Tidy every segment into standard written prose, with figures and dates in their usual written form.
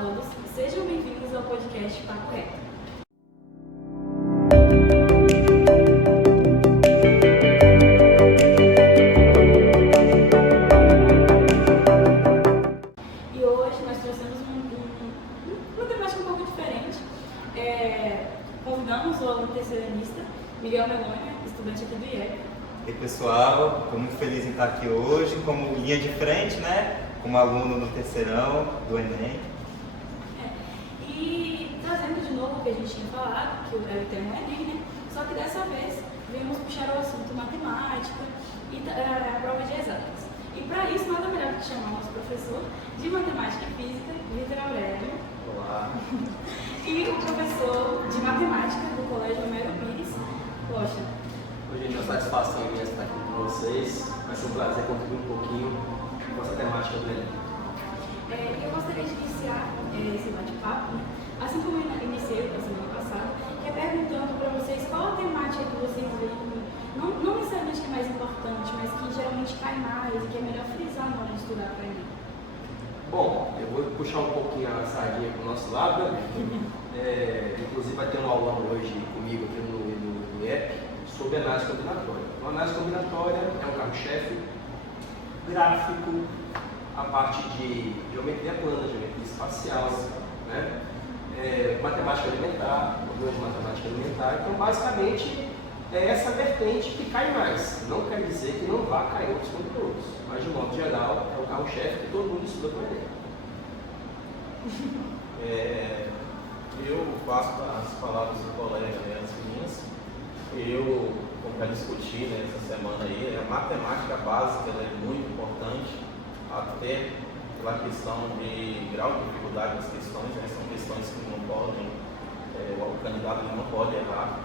todos, sejam bem-vindos ao podcast Papo Reto. E hoje nós trouxemos uma temática um pouco diferente. Convidamos o aluno terceiranista, Miguel Melônia, estudante aqui do IEP. E aí, pessoal, estou muito feliz em estar aqui hoje como linha de frente, né? Como aluno no terceirão do Enem. E trazendo de novo o que a gente tinha falado, que era o tema Enem, né? Só que dessa vez viemos puxar o assunto matemática e a prova de exatas. E para isso, nada melhor que chamar o nosso professor de matemática e física, Vitor Aurélio. Olá. E o professor de matemática do Colégio Homero Pires, Rocha. Oi, gente, é uma satisfação minha estar aqui com vocês. Vai ser um prazer contribuir um pouquinho com essa temática do Enem. Eu gostaria de iniciar esse bate-papo, né? Assim como eu iniciei na semana passada, que é perguntando para vocês qual a temática que vocês veem, não necessariamente que é mais importante, mas que geralmente cai mais e que é melhor frisar na hora de estudar para Enem. Bom, eu vou puxar um pouquinho a sardinha para o nosso lado, né? Inclusive vai ter um aulão hoje comigo aqui no IEP sobre análise combinatória. Então, a análise combinatória é um carro-chefe gráfico, a parte de geometria plana, geometria espacial, né? Matemática alimentar, problemas de matemática alimentar. Então, basicamente, é essa vertente que cai mais. Não quer dizer que não vá cair outros conteúdos, mas, de modo geral, é o carro-chefe que todo mundo estuda com ele. Eu passo as palavras do colega, né, as minhas. Eu, como já discuti, né, essa semana aí, a matemática básica ela é muito importante, até pela questão de grau de dificuldade das questões, né, são questões que não podem, o candidato não pode errar.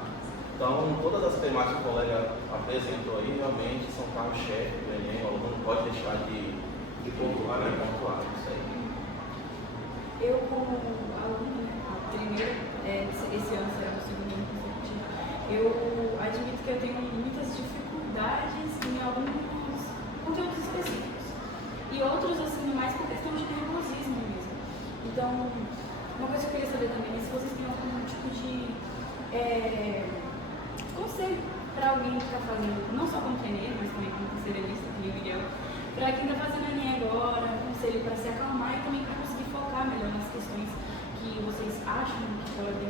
Então, todas as temáticas que o colega apresentou aí realmente são carro-chefe do Enem, o aluno não pode deixar de pontuar, né, pontuar isso aí. Eu, como aluna, né, primeiro, esse ano será o segundo ano consecutivo, eu admito que eu tenho muitas dificuldades em alguns conteúdos específicos. E outros, assim, mais por questão de nervosismo mesmo. Então, uma coisa que eu queria saber também é se vocês têm algum tipo de conselho para alguém que está fazendo, não só como treineiro, mas também como terceirista, que o Miguel, para quem está fazendo Enem agora, conselho para se acalmar e também para conseguir focar melhor nas questões que vocês acham que podem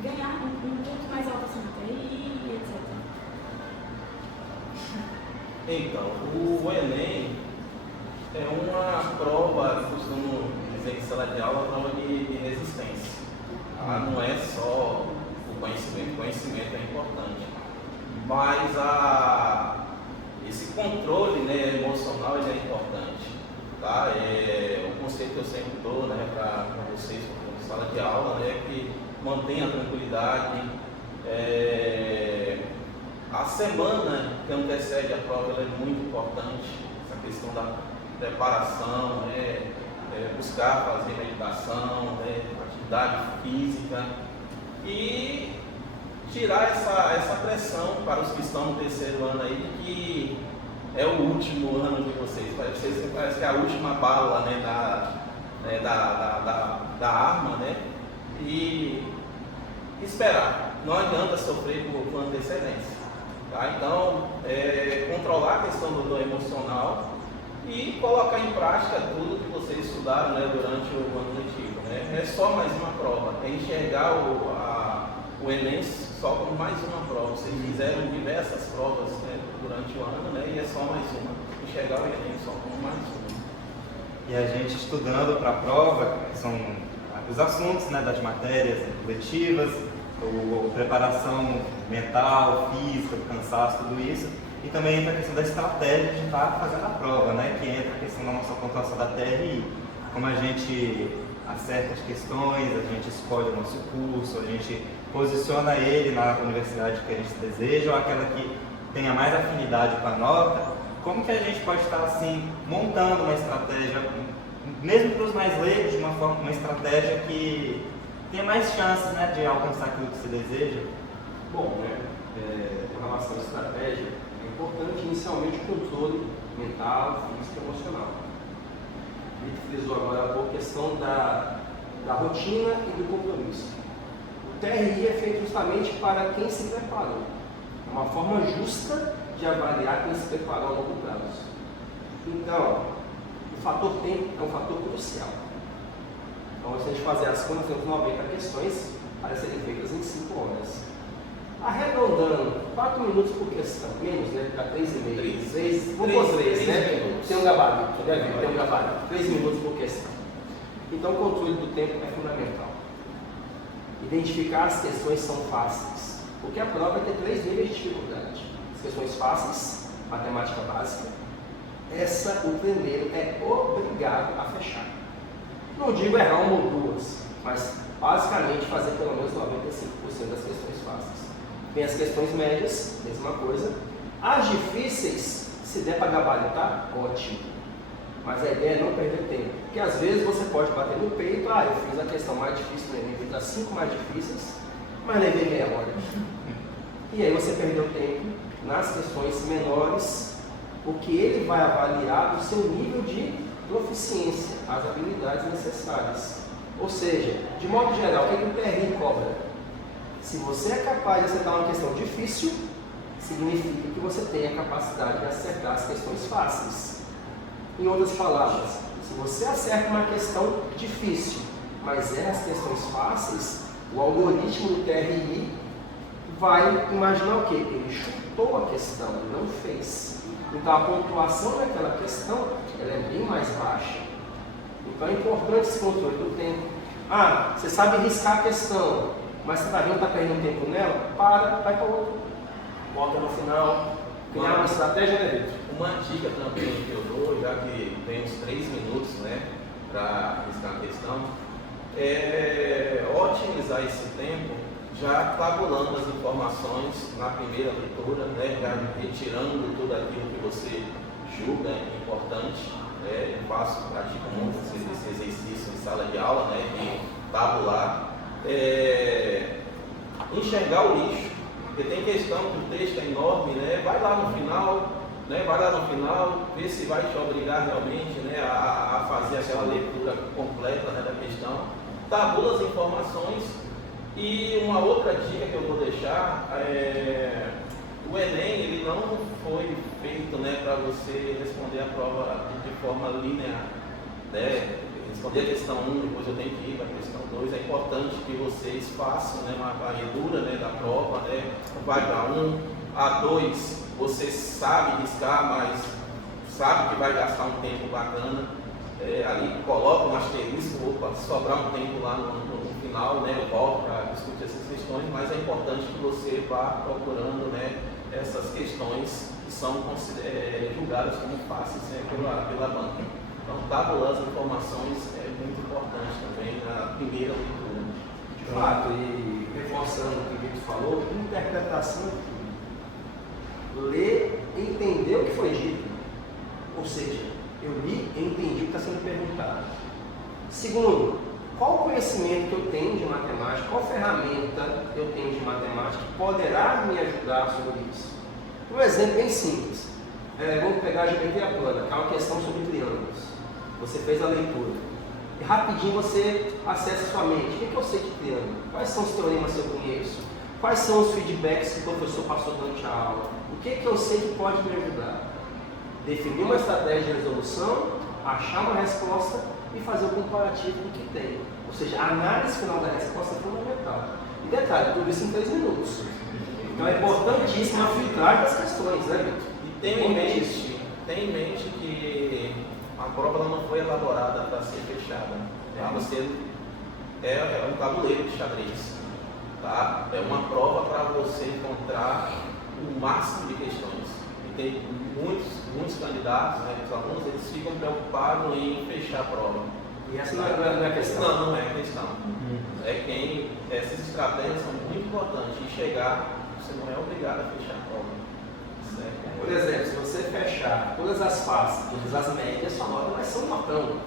ganhar um ponto mais alto assim na TI, etc. Então, o Enem é uma prova, costumo dizer em sala de aula, uma prova de resistência. Não é só o conhecimento é importante, mas esse controle, né, emocional ele é importante. Tá? O conceito que eu sempre dou, né, para vocês na sala de aula, né, é que mantenha a tranquilidade. A semana que antecede a prova ela é muito importante, essa questão da preparação, né, buscar fazer meditação, né, atividade física e tirar essa pressão para os que estão no terceiro ano aí de que é o último ano de vocês, parece que é a última bala, né, da arma, né, e esperar, não adianta sofrer por antecedência. Tá? Então, controlar a questão do emocional e colocar em prática tudo que vocês estudaram, né, durante o ano letivo. Né? É só mais uma prova, é enxergar o Enem só como mais uma prova. Vocês fizeram diversas provas, né, durante o ano, né, e é só mais uma. Enxergar o Enem só como mais uma. E a gente estudando para a prova, que são os assuntos, né, das matérias letivas, a preparação mental, física, o cansaço, tudo isso. E também entra a questão da estratégia de estar fazendo a prova, né, que entra a questão da nossa pontuação da TRI. Como a gente acerta as questões, a gente escolhe o nosso curso, a gente posiciona ele na universidade que a gente deseja ou aquela que tenha mais afinidade com a nota. Como que a gente pode estar assim montando uma estratégia, mesmo para os mais leigos, de uma estratégia que tenha mais chances, né, de alcançar aquilo que se deseja? Bom, né, com relação à estratégia, é importante inicialmente o controle mental, físico e emocional. Ele frisou agora há pouco a questão questão da rotina e do compromisso. O TRI é feito justamente para quem se preparou. É uma forma justa de avaliar quem se preparou a longo prazo. Então, o fator tempo é um fator crucial. Então, se a gente fazer as contas, temos 90 questões para serem feitas em 5 horas. Arredondando, 4 minutos por questão, menos, né? Dá 3,5. 3, vamos pôr 3, né? minutos. Tem um gabarito, tem um gabarito. 3 minutos por questão. Então, o controle do tempo é fundamental. Identificar as questões são fáceis, porque a prova tem 3 níveis de dificuldade. As questões fáceis, matemática básica, o primeiro é obrigado a fechar. Não digo errar uma ou duas, mas basicamente fazer pelo menos 95% das questões fáceis. Tem as questões médias, mesma coisa. As difíceis, se der para gabaritar, ótimo. Mas a ideia é não perder tempo. Porque às vezes você pode bater no peito, eu fiz a questão mais difícil no Enem, fiz as 5 mais difíceis, mas levei meia hora. E aí você perdeu tempo nas questões menores, porque ele vai avaliar o seu nível de proficiência, as habilidades necessárias. Ou seja, de modo geral, o que o TRI cobra? Se você é capaz de acertar uma questão difícil, significa que você tem a capacidade de acertar as questões fáceis. Em outras palavras, se você acerta uma questão difícil, mas erra as questões fáceis, o algoritmo do TRI vai imaginar o quê? Ele chutou a questão, ele não fez. Então a pontuação daquela questão ela é bem mais baixa. Então é importante esse controle do tempo. Você sabe riscar a questão, mas você está vendo que está perdendo tempo nela? Vai para outra. Volta no final. Criar uma estratégia, né, Vitor? Uma dica também que eu dou, já que tem uns 3 minutos, né, para riscar a questão, é otimizar esse tempo já tabulando as informações na primeira leitura, né, já retirando tudo aquilo que você julga importante. Eu pratico muito esse exercício em sala de aula, né, de tabular. Enxergar o lixo, porque tem questão que o texto é enorme, né, vai lá no final, ver se vai te obrigar realmente, né, a fazer aquela leitura completa, né, da questão. Tabula as informações. E uma outra dica que eu vou deixar o Enem ele não foi feito, né, para você responder a prova de forma linear, né? Responder a questão 1, depois eu tenho que ir para a questão 2. É importante que vocês façam, né, uma varredura, né, da prova, né? Vai para 1, a 2 você sabe riscar, mas sabe que vai gastar um tempo bacana. Ali coloca um asterisco, se sobrar um tempo lá no final, né, eu volto para discutir essas questões, mas é importante que você vá procurando, né, essas questões que são julgadas como fáceis, né, pela banca. Então, tabular as informações é muito importante também na primeira leitura. De fato, e reforçando o que o Vitor falou, interpretação é tudo. Ler e entender o que foi dito. Ou seja, eu li e entendi o que está sendo perguntado. Segundo, qual conhecimento que eu tenho de matemática, qual ferramenta eu tenho de matemática que poderá me ajudar sobre isso? Um exemplo bem simples. Vamos pegar a geometria plana, que é uma questão sobre triângulos. Você fez a leitura. E rapidinho você acessa sua mente. O que eu sei de triângulo? Quais são os teoremas que eu conheço? Quais são os feedbacks que o professor passou durante a aula? O que eu sei que pode me ajudar? Definir uma estratégia de resolução, achar uma resposta e fazer o comparativo do que tem. Ou seja, a análise final da resposta é fundamental. E detalhe, tudo isso em 3 minutos. Então é importantíssimo a filtragem das questões, né, Vitor? E tenha em mente que a prova ela não foi elaborada para ser fechada. Você é um tabuleiro de xadrez. Tá? É uma prova para você encontrar o máximo de questões. E tem muitos candidatos, né, os alunos, eles ficam preocupados em fechar a prova. E essa não é a questão? Não é a questão. Essas estratégias são muito importantes. E você não é obrigado a fechar a prova. Certo? Por exemplo, se você fechar todas as faces, todas as médias, sua nota vai ser um notão.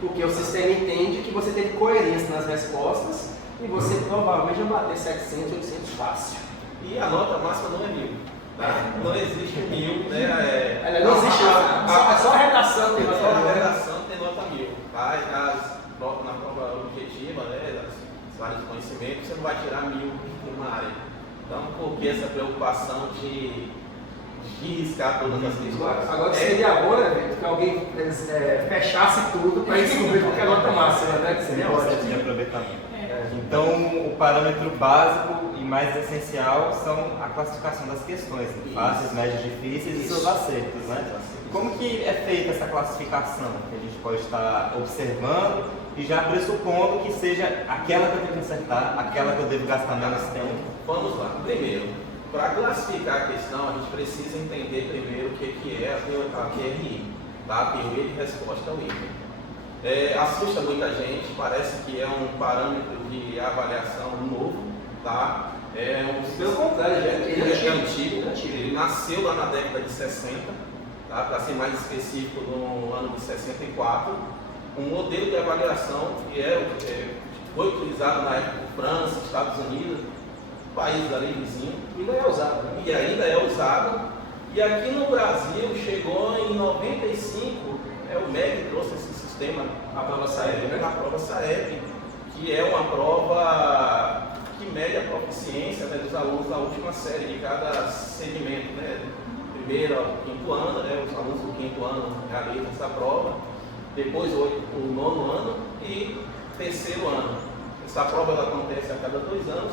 Porque o sistema entende que você teve coerência nas respostas e você provavelmente vai bater 700, 800 fácil. E a nota máxima não é 1000. Tá? Não existe 1000, né? Não existe, só a redação tem nota 1000. Só a redação tem nota 1000. Tá? na prova objetiva, né, das áreas de conhecimento, você não vai tirar 1000 em uma área. Então, por que essa preocupação de riscar todas as questões? Agora seria bom, né, Vitor, que alguém fechasse tudo para descobrir qual é a nota máxima, né? Que seria ótimo. De aproveitamento. Então, o parâmetro básico e mais essencial são a classificação das questões, fáceis, médias, difíceis e seus acertos, né? Como que é feita essa classificação? Que a gente pode estar observando e já pressupondo que seja aquela que eu tenho que acertar, aquela que eu devo gastar menos tempo. Vamos lá. Primeiro, para classificar a questão, a gente precisa entender primeiro o que é a TRI, tá? A teoria de resposta ao item. Assusta muita gente, parece que é um parâmetro de avaliação novo, tá? Pelo contrário, ele é antigo. Ele nasceu lá na década de 60, tá? Para ser mais específico, no ano de 64. Um modelo de avaliação que foi utilizado na época por França, Estados Unidos, países ali vizinhos. Ainda é usado. Né? E ainda é usado. E aqui no Brasil chegou em 95, o MEC trouxe esse sistema, a prova SAEB, né? A prova SAEB, que é uma prova que mede a proficiência, né, dos alunos da última série de cada segmento, né? Primeiro ao 5º ano, né, os alunos do 5º ano realizam essa prova, depois o 9º ano e 3º ano. Essa prova ela acontece a cada 2 anos.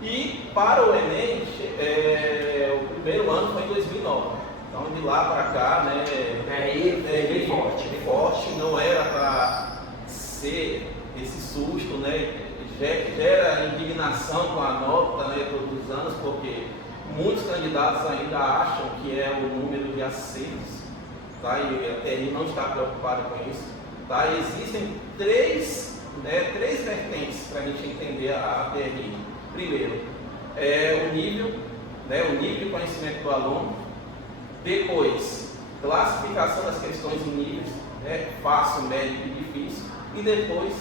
E para o Enem, o primeiro ano foi em 2009. Então de lá para cá, né, bem forte, não era para ser esse susto, né, gera indignação com a nota, né, todos os anos, porque muitos candidatos ainda acham que é o número de acertos, tá? E a TRI não está preocupada com isso, tá? E existem três vertentes para a gente entender a TRI. Primeiro, o nível de conhecimento do aluno. Depois, classificação das questões em níveis, né, fácil, médio e difícil. E depois,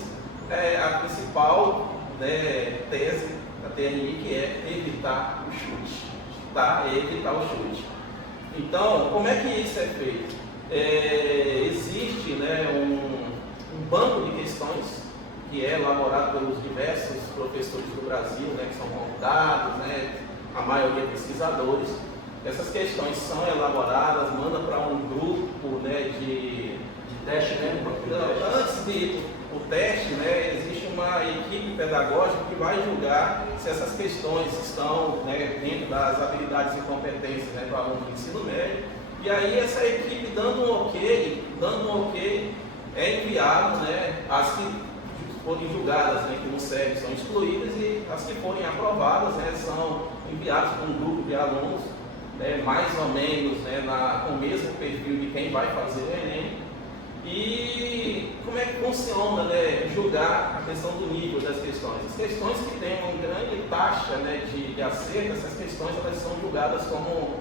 a principal, né, tese da TRI, que é evitar o chute. Tá? Evitar o chute. Então, como é que isso é feito? Existe, né, um banco de questões que é elaborado pelos diversos professores do Brasil, né, que são convidados, né, a maioria pesquisadores. Essas questões são elaboradas, manda para um grupo, né, de teste, né? Antes do teste, né, existe uma equipe pedagógica que vai julgar se essas questões estão, né, dentro das habilidades e competências, né, do aluno do ensino médio. E aí essa equipe dando um ok, é enviado, né, as que forem julgadas, né, que não servem são excluídas, e as que forem aprovadas, né, são enviadas para um grupo de alunos, né, mais ou menos, né, com o mesmo perfil de quem vai fazer o Enem. E como é que funciona, né, julgar a questão do nível das questões? As questões que têm uma grande taxa, né, de acerto, essas questões elas são julgadas como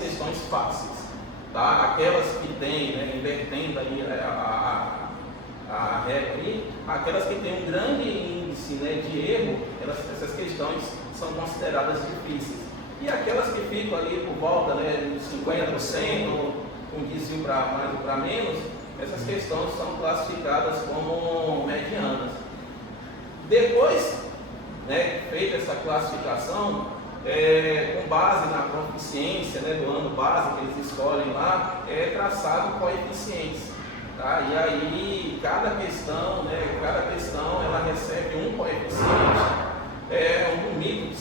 questões fáceis. Tá? Aquelas que têm, né, invertendo aí a regra aí, aquelas que têm um grande índice, né, de erro, essas questões são consideradas difíceis. E aquelas que ficam ali por volta, né, de 50%, um desvio para mais ou para menos, essas questões são classificadas como medianas. Depois, né, feita essa classificação, com base na proficiência, né, do ano base que eles escolhem lá, é traçado coeficientes. Tá? E aí, cada questão ela recebe um coeficiente. Um mito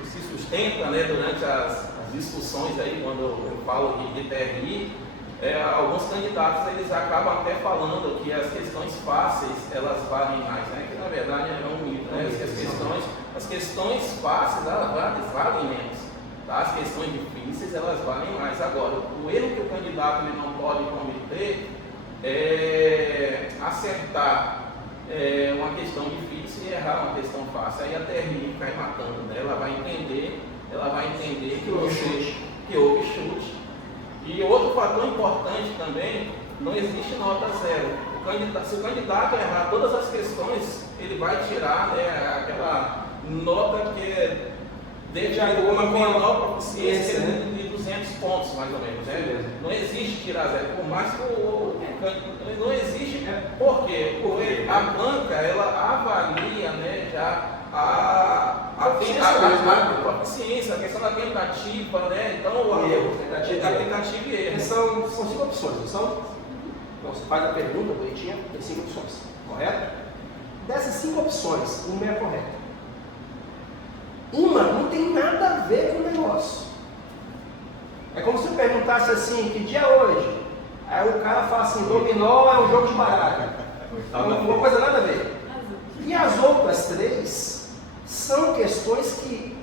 que se sustenta, né, durante as discussões aí, quando eu falo de TRI, alguns candidatos eles acabam até falando que as questões fáceis elas valem mais, né? Que na verdade é um mito, né? As questões fáceis elas valem menos, tá? As questões difíceis elas valem mais. Agora, o erro que o candidato ele não pode cometer é acertar uma questão difícil e errar uma questão fácil. Aí a TRI cai matando, né? Ela vai entender que houve chute. E outro fator importante também, não existe nota zero. Se o candidato errar todas as questões, ele vai tirar, né, aquela nota que é de uma menor proficiência, né, de 200 200 pontos, mais ou menos. Né? Não existe tirar zero, por mais que não existe. Por quê? Porque a banca, ela avalia, né, já a proficiência, a questão da tentativa, né? Então, a tentativa e erro. São 5 opções, não são? Então, você faz a pergunta bonitinha, tem 5 opções, correto? Dessas 5 opções, uma é a correta. Uma não tem nada a ver com o negócio. É como se eu perguntasse assim, que dia é hoje? Aí o cara fala assim, dominó é um jogo de baralho. Uma coisa nada a ver. E as outras 3 são questões que,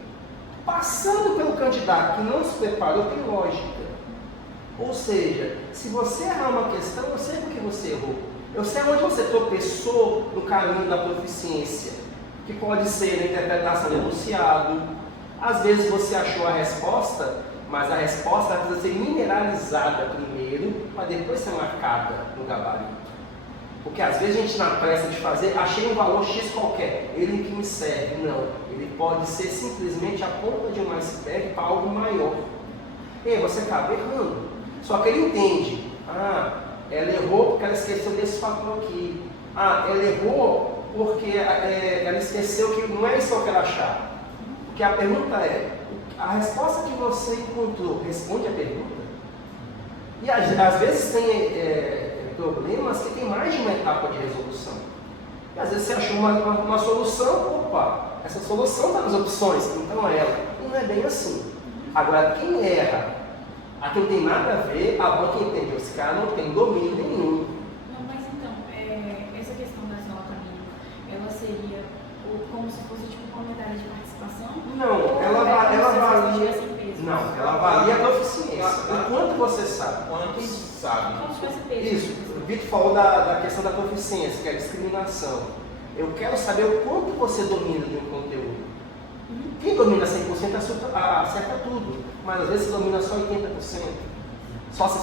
passando pelo candidato que não se preparou, tem lógica. Ou seja, se você errar uma questão, eu sei por que você errou. Eu sei onde você tropeçou no caminho da proficiência, que pode ser na interpretação do enunciado. Às vezes você achou a resposta, mas a resposta precisa ser mineralizada primeiro, para depois ser marcada no gabarito. Porque às vezes a gente, na pressa de fazer, achei um valor X qualquer, ele que me serve. Não, ele pode ser simplesmente a ponta de um iceberg para algo maior. E você acaba errando. Só que ele entende, ela errou porque ela esqueceu desse fator aqui. Ela errou porque ela esqueceu que não é isso que eu quero achar. Porque a pergunta é, a resposta que você encontrou responde a pergunta? E às vezes tem problemas que tem mais de uma etapa de resolução. E às vezes você achou uma solução, essa solução está nas opções, então é ela. E não é bem assim. Agora, quem erra, a quem não tem nada a ver, a banca entendeu, esse cara não tem domínio nenhum. Não, mas então, essa questão das notas mínimas, ela seria como se fosse tipo uma medalha de participação? Não, ela avalia. Não, ela avalia a proficiência. O quanto você sabe. Quantos sabem? Como se fosse peso. Isso, o Vitor falou da questão da proficiência, que é a discriminação. Eu quero saber o quanto você domina de um conteúdo. Quem domina 100% acerta tudo, mas às vezes você domina só 80%, só 60%.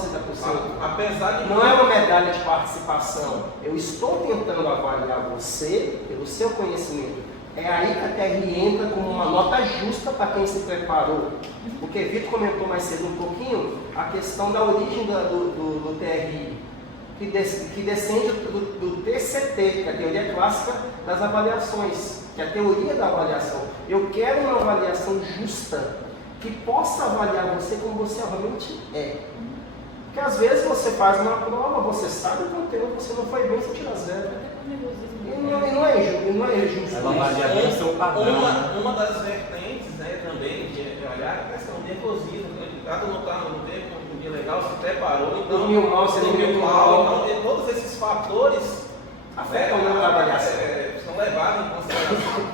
Apesar de não é uma medalha de participação. Eu estou tentando avaliar você pelo seu conhecimento. É aí que a TRI entra como uma nota justa para quem se preparou. Porque Vitor comentou mais cedo um pouquinho a questão da origem do TRI, que descende do TCT, que é a Teoria Clássica das Avaliações, que é a teoria da avaliação. Eu quero uma avaliação justa, que possa avaliar você como você realmente é. Porque às vezes você faz uma prova, você sabe o conteúdo, você não foi bem, você tira zero. E não é justo. Ela avalia bem o seu padrão. Uma das vertentes, né, também de olhar a questão do nervosismo. Cada um está no tempo, um dia legal, se preparou, então dormiu mal, você dormiu mal. Então, todos esses fatores afetam a avaliação. São levados em consideração.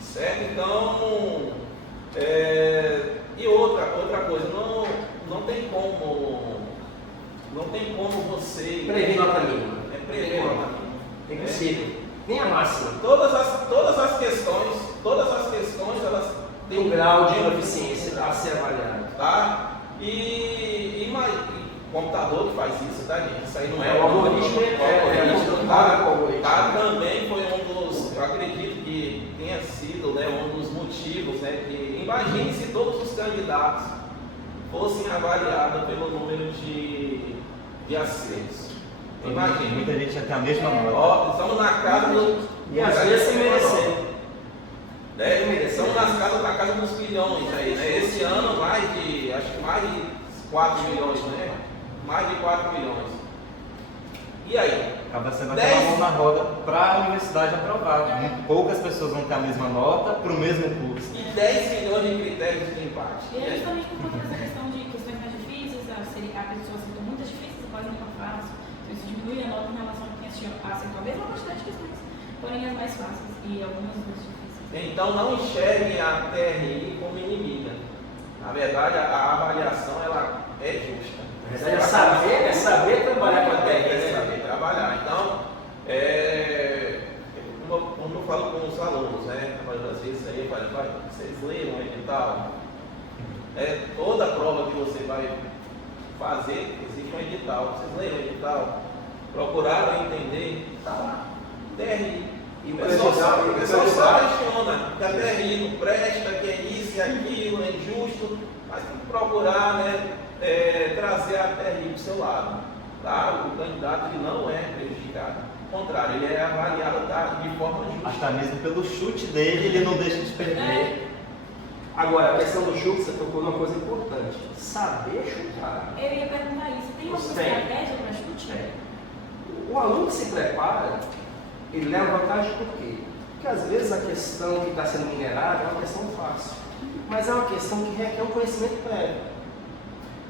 Certo? Então, e outra coisa, não tem como você prever nota mínima. Prever nota mínima. É impossível. Nem a máxima. Todas as questões elas têm um grau de proficiência a ser avaliado. Tá? E computador que faz isso, tá, gente? Isso aí não é o algoritmo. Também foi um dos, eu acredito que tenha sido, né, um dos motivos, né, que imagine se todos os candidatos fossem avaliados pelo número de acertos. Imagina. Muita gente já tem a mesma nota. Estamos na casa do. E às vezes sem merecer. Estamos na casa dos bilhões aí, né? Esse ano acho que mais de 4 milhões, né? Mais de 4 milhões. E aí? Acaba sendo aquela mão na roda para a universidade aprovar. Poucas pessoas vão ter a mesma nota para o mesmo curso. E 10 milhões de critérios de empate. E é justamente por conta dessa questão de questões mais difíceis, a pessoa acertou muitas difíceis e quase nunca fácil. Então isso diminui a nota em relação a quem acertou a mesma quantidade de questões, porém as mais fáceis e algumas mais difíceis. Então não enxerguem a TRI como inimiga. Na verdade, a avaliação ela é justa. É saber trabalhar com a TRI. É saber trabalhar. Então, como eu falo com os alunos, né? Às vezes aí eu falo, vocês leram o edital. Toda prova que você vai fazer, existe um edital. Vocês leram o edital? Procuraram entender? Está lá. TRI. E o pessoal só questiona que a TRI não presta, que é isso e aquilo, é injusto. mas tem que procurar, né, trazer a TRI para o seu lado. Tá? O candidato ele não é prejudicado, ao contrário, ele é avaliado de forma justa. Até mesmo pelo chute dele, ele não deixa de perder. Agora, a questão do chute, você tocou numa coisa importante. Saber chutar. Eu ia perguntar isso. Tem alguma estratégia para chute? O aluno que se prepara, ele leva vantagem por quê? Porque às vezes a questão que está sendo minerada é uma questão fácil, mas é uma questão que requer um conhecimento prévio.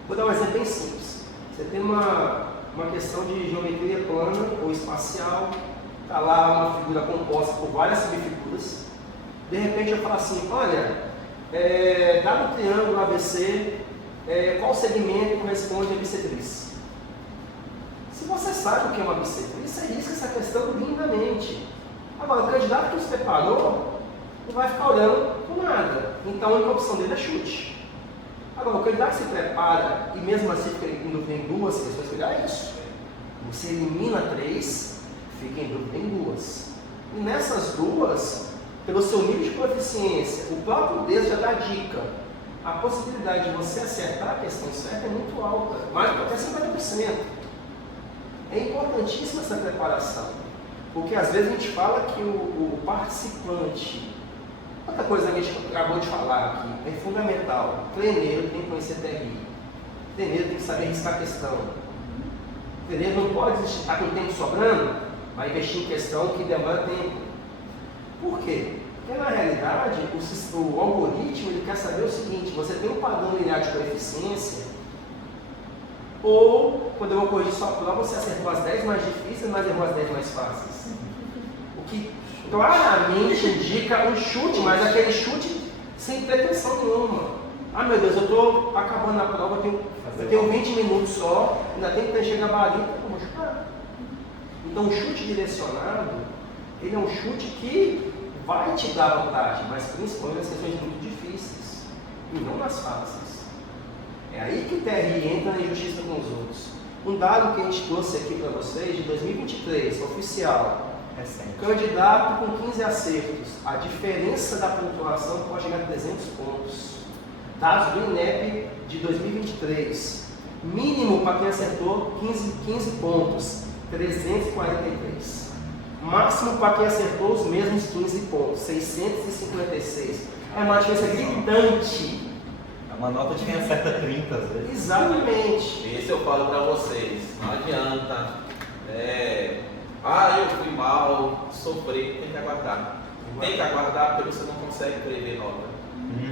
Vou dar um exemplo bem simples. Você tem uma questão de geometria plana ou espacial, está lá uma figura composta por várias subfiguras. De repente eu falo assim, olha, dado o triângulo ABC, qual segmento corresponde à bissetriz? Se você sabe o que é uma bissetriz, você risca essa questão lindamente. Agora, o candidato que se preparou não vai ficar olhando por nada. Então a única opção dele é chute. Agora, o candidato que se prepara e mesmo assim fica em dúvida em duas questões, é isso. Você elimina 3, fica em dúvida em 2. E nessas duas, pelo seu nível de proficiência, o próprio texto já dá dica. A possibilidade de você acertar a questão certa é muito alta, mais até 50%. É importantíssima essa preparação, porque às vezes a gente fala que o participante, outra coisa que a gente acabou de falar aqui, é fundamental. Treineiro tem que conhecer TRI, treineiro tem que saber riscar a questão. Treineiro não pode estar com tempo sobrando, vai investir em questão que demora tempo. Por quê? Porque na realidade o algoritmo ele quer saber o seguinte: você tem um padrão linear de coeficiência, ou quando eu vou corrigir sua prova, você acertou as 10 mais difíceis, mas errou as 10 mais fáceis. O que claramente indica um chute, mas aquele chute sem pretensão nenhuma. Ah, meu Deus, eu estou acabando a prova, eu tenho 20 minutos só, ainda tenho que preencher gabarito, eu vou chutar. Então o chute direcionado, ele é um chute que vai te dar vantagem, mas principalmente nas questões muito difíceis, e não nas fáceis. É aí que o TRI entra na injustiça com os outros. Um dado que a gente trouxe aqui para vocês, de 2023, oficial. Candidato com 15 acertos, a diferença da pontuação pode chegar a 300 pontos. Dados do INEP de 2023, mínimo para quem acertou 15 pontos, 343. Máximo para quem acertou os mesmos 15 pontos, 656. É uma diferença gritante. É uma nota de quem acerta 30 às vezes. Exatamente. Esse eu falo para vocês, não adianta. Eu fui mal, sofri, tem que aguardar. Tem que aguardar porque você não consegue prever nota.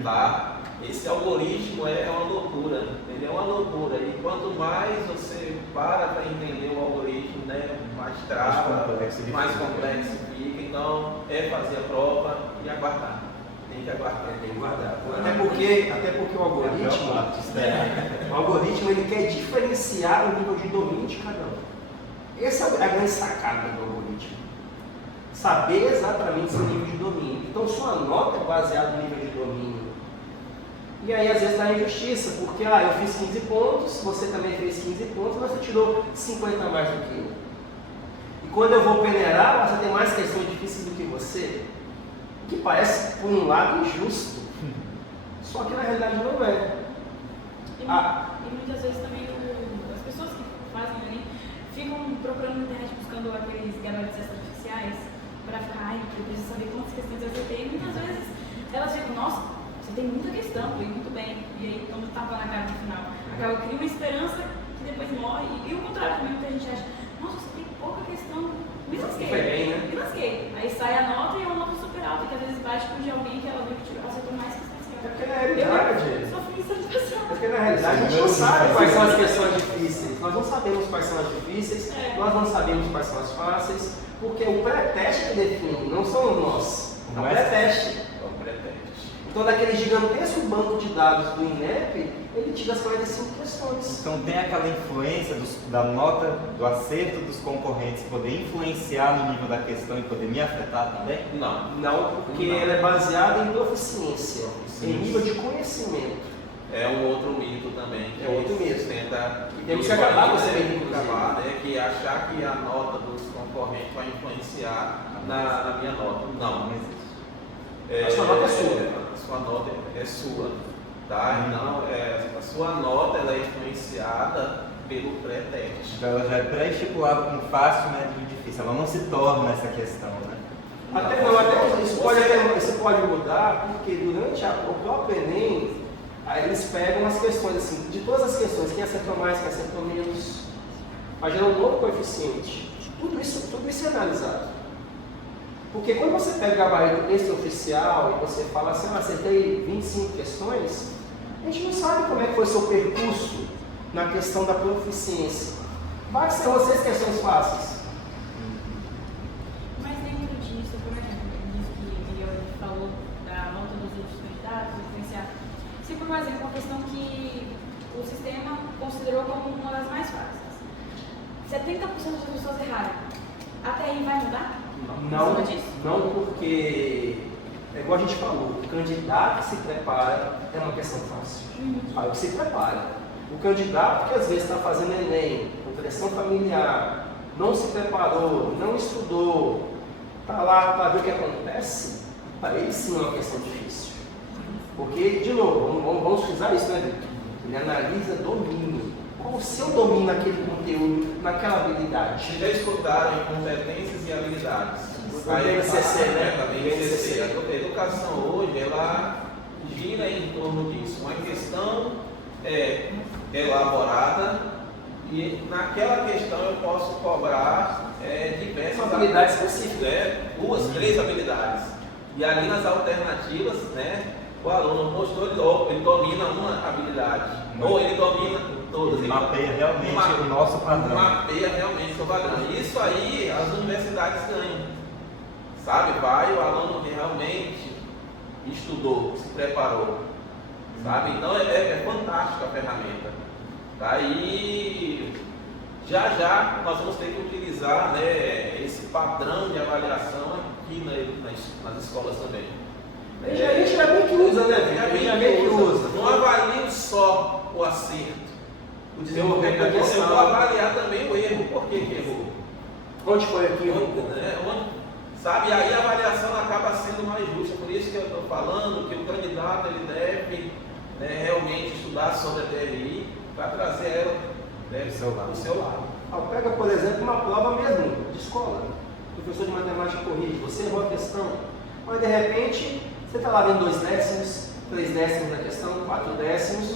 Tá? Esse algoritmo é uma loucura, ele é uma loucura. E quanto mais você para entender o algoritmo, né, mais trava, mais complexo fica. Então, fazer a prova e aguardar. Tem que aguardar. Tem que guardar. Até porque o algoritmo ele quer diferenciar o nível de domínio de cada um. Essa é a grande sacada do algoritmo. Saber exatamente seu nível de domínio. Então, sua nota é baseada no nível de domínio. E aí, às vezes, dá injustiça, porque eu fiz 15 pontos, você também fez 15 pontos, mas você tirou 50 a mais do que eu. E quando eu vou peneirar, você tem mais questões difíceis do que você, que parece, por um lado, injusto. Só que na realidade não é. E muitas vezes também as pessoas que fazem ali ficam procurando na internet buscando aqueles gabarits extraoficiais para ficar, eu preciso saber quantas questões eu acertei. E muitas vezes elas ficam, nossa, você tem muita questão, foi muito bem. E aí, quando tava na cara no final, acaba cria uma esperança que depois morre. E o contrário também, muita gente acha, nossa, você tem pouca questão, me lasquei. Foi bem, né? Me lasquei. Aí sai a nota e é uma nota super alta, que às vezes bate com de alguém que ela viu que acertou mais questões. Porque na realidade, a gente não sabe quais são as questões difíceis, nós não sabemos quais são as difíceis, nós não sabemos quais são as fáceis, porque o pré-teste que define, não são nós, é o pré-teste. Então, daquele gigantesco banco de dados do INEP, ele tira as 45 questões. Então tem aquela influência da nota, do acerto dos concorrentes poder influenciar no nível da questão e poder me afetar também? Não, porque ela é baseada em proficiência, em nível de conhecimento. É um outro mito também. É outro mito. Temos que acabar com esse mito, né? Que achar que a nota dos concorrentes vai influenciar na minha nota. Não existe. A sua nota é sua. A sua nota é sua. Tá? Então, a sua nota ela é influenciada pelo pré-teste. Então ela já é pré-estipulada como fácil, médio e difícil. Ela não se torna essa questão, né? Até isso pode mudar, porque durante o próprio Enem, aí eles pegam as questões assim, de todas as questões, quem acertou mais, quem acertou menos, vai gerar um novo coeficiente. Tudo isso é analisado. Porque quando você pega o gabarito extraoficial e você fala assim, acertei 25 questões, a gente não sabe como é que foi o seu percurso na questão da proficiência. Vai ser vocês questões fáceis. Mas dentro disso, por exemplo, disso que o Miguel falou da volta dos outros candidatos, influenciar. Se por exemplo, uma questão que o sistema considerou como uma das mais fáceis, 70% das pessoas erraram, até aí vai mudar? Não, porque é igual a gente falou, o candidato que se prepara é uma questão fácil. Aí você se prepara. O candidato que às vezes está fazendo Enem, com pressão familiar, não se preparou, não estudou, está lá para ver o que acontece, para ele sim é uma questão difícil. Porque, de novo, vamos frisar isso, né, Vitor? Ele analisa domínio. Qual o seu domínio naquele conteúdo, naquela habilidade? Vocês já escutaram em competências e habilidades. O BNCC, né? BNCC. A educação hoje, ela gira em torno disso. Uma questão elaborada e naquela questão eu posso cobrar diversas habilidades específicas. 2, 3 habilidades. E ali nas alternativas, né, o aluno mostrou, ele domina uma habilidade, ou ele domina todas. Ele mapeia realmente o nosso padrão. Mapeia realmente o padrão. Isso aí as universidades ganham. Sabe? Vai o aluno que realmente estudou, se preparou. Sabe? Então é fantástica a ferramenta. Daí já nós vamos ter que utilizar, né, esse padrão de avaliação aqui nas escolas também. A gente já bem que usa, né, Vitor? A gente já bem que usa. Não avalio só o acerto, o desenvolvimento da questão. Eu vou avaliar também o erro. Por que errou? Onde foi aqui? Sabe? E aí a avaliação acaba sendo mais justa. Por isso que eu estou falando que o candidato ele deve, né, realmente estudar sobre a TRI para trazer ela, né, do seu lado. Pega, por exemplo, uma prova mesmo de escola. O professor de matemática corrige, você errou a questão, mas de repente você está lá vendo 2 décimos, 3 décimos da questão, 4 décimos,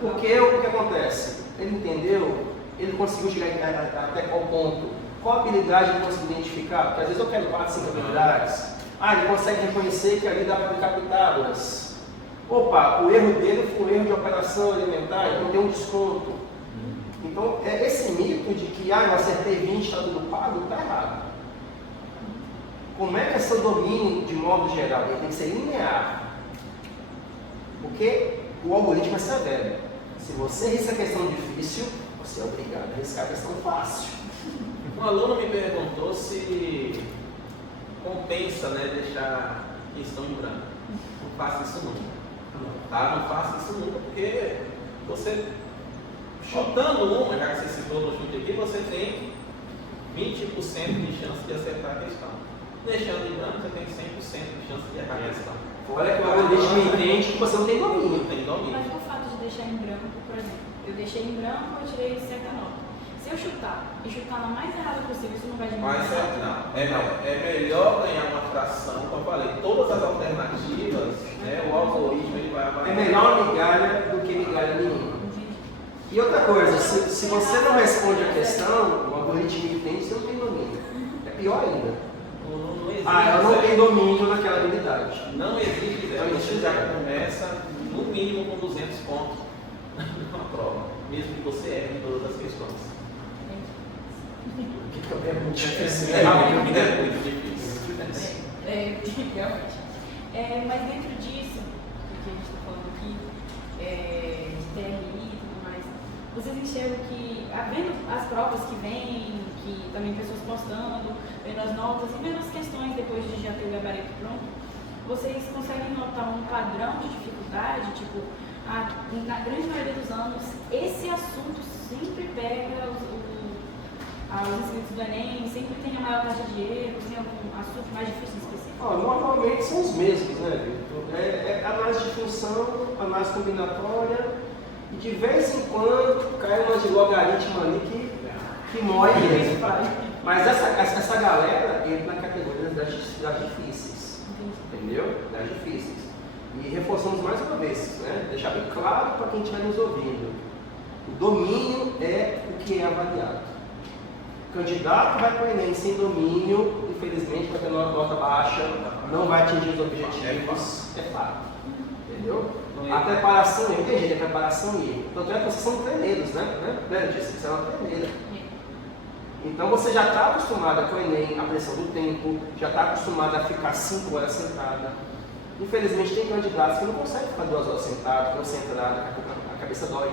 porque o que acontece? Ele entendeu, ele conseguiu chegar até qual ponto, qual habilidade ele conseguiu identificar, porque às vezes eu quero 4, 5 habilidades, ele consegue reconhecer que ali dá para aplicar Pitágoras. Opa, o erro dele foi um erro de operação elementar, então tem um desconto. Então, esse mito de que eu acertei 20, está tudo pago, está errado. Como é que é seu domínio de modo geral? Ele tem que ser linear. Porque o algoritmo é severo. Se você risca a questão difícil, você é obrigado a riscar a questão fácil. Um aluno me perguntou se compensa, né, deixar questão em branco. Não faça isso nunca. Tá? Não faça isso nunca, porque você, chutando uma, já que você citou no chute aqui, você tem 20% de chance de acertar a questão. Deixando em branco, você tem 100% de chance de errar a questão. Olha que o algoritmo entende que você não tem domínio. Não tem domínio. Mas o fato de deixar em branco, por exemplo, eu deixei em branco, eu tirei certa nota. Se eu chutar e chutar na mais errada possível, isso não vai diminuir. Mas é melhor ganhar uma fração, como eu falei, todas as alternativas, né, o algoritmo ele vai avaliar. É melhor migalha do que migalha nenhuma. E outra coisa, se você não responde a questão, o algoritmo entende, você não tem domínio. É pior ainda. Não existe, eu não tenho domínio naquela habilidade. Não existe, você já começa no mínimo com 200 pontos na prova, mesmo que você erre em todas as questões. Que também é muito difícil. É muito difícil. Realmente. Mas dentro disso, do que a gente está falando aqui, de TRI e tudo mais, vocês enxergam que, vendo as provas que vêm, que também pessoas postando, vendo as notas e vendo as questões depois de já ter o gabarito pronto, vocês conseguem notar um padrão de dificuldade? Tipo, na grande maioria dos anos, esse assunto sempre pega aos inscritos do Enem sempre tem a maior taxa de erro? Tem algum assunto mais difícil específico? Normalmente são os mesmos, né, Vitor? É análise de função, análise combinatória, e de vez em quando cai uma de logaritmo ali que mói mesmo. Mas essa galera entra na categoria das difíceis, entendeu? Das difíceis. E reforçamos mais uma vez, né? Deixar bem claro para quem estiver nos ouvindo. O domínio é o que é avaliado. O candidato vai para o Enem sem domínio, infelizmente vai ter nota baixa, não vai atingir os objetivos, é fato. Entendeu? A preparação, tem gente, a preparação e erro. Tanto é que vocês são treineiros, né? Você é uma treineira. Então você já está acostumado com o Enem, a pressão do tempo, já está acostumado a ficar 5 horas sentada. Infelizmente tem candidatos que não conseguem ficar 2 horas sentado, concentrado, a cabeça dói,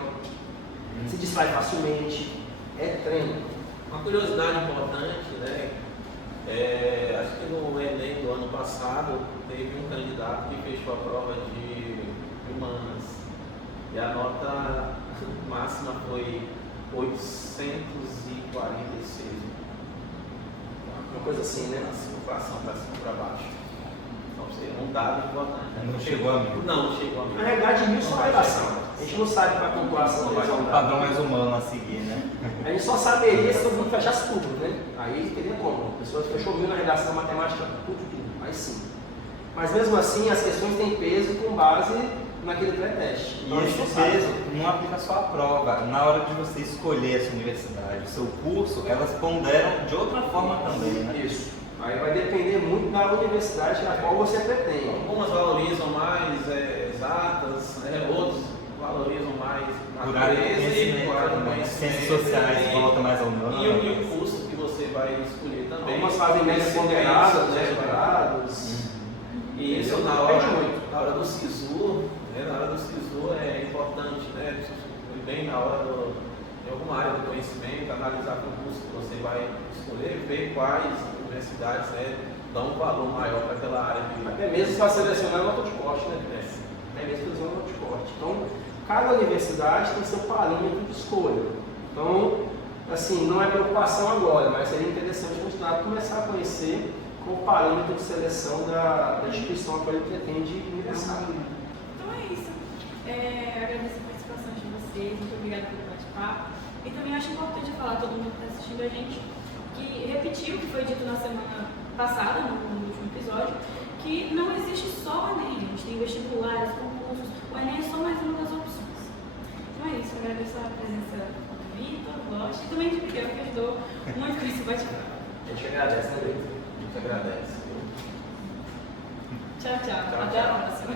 se distrai facilmente, é treino. Uma curiosidade importante, né? Acho que no Enem do ano passado teve um candidato que fez a prova de humanas e a nota máxima foi 846. Uma coisa assim, né? A situação para cima para baixo. Então, um dado importante. Não chegou a 1000. Não chegou a 1000. Na realidade, 1000 só redação. A gente não sabe qual é a pontuação Mas é um padrão mais humano a seguir, né? A gente só saberia se todo mundo fechasse tudo, né? Aí teria como. A pessoa fechou 1000 na redação, matemática, tudo. Aí sim. Mas mesmo assim, as questões têm peso com base naquele pré-teste. E esse peso não aplica só à prova. Na hora de você escolher a sua universidade, o seu curso, elas ponderam de outra forma também, né? Isso. Aí vai depender muito da universidade a qual você pretende. Algumas valorizam mais exatas, né? Outros valorizam mais natureza e ciências sociais, volta mais ao humano. E o curso que você vai escolher também. Algumas fazem médias ponderadas, né? separados. E isso na hora do SISU, né? Na hora do SISU é importante, né? Bem na hora de alguma área do conhecimento, analisar o curso que você vai escolher, ver quais universidades, né, dão um valor maior para aquela área. Até mesmo para selecionar a nota de corte, né? Até mesmo para selecionar a nota de corte. Então, cada universidade tem seu parâmetro de escolha. Então, assim, não é preocupação agora, mas seria interessante o estudante começar a conhecer qual o parâmetro de seleção da instituição a qual ele pretende ingressar. Então é isso. Agradeço a participação de vocês, muito obrigada pelo bate-papo. E também acho importante falar a todo mundo que está assistindo a gente, que repetiu o que foi dito na semana passada, no último episódio, que não existe só o Enem, a gente tem vestibulares, concursos, o Enem é só mais uma das opções. Então é isso, agradeço a presença do Vitor, do Loche e também de Miguel, que ajudou muito com esse bate-papo. A gente agradece, né, Vitor? A gente agradece. Tchau, tchau. Até a próxima.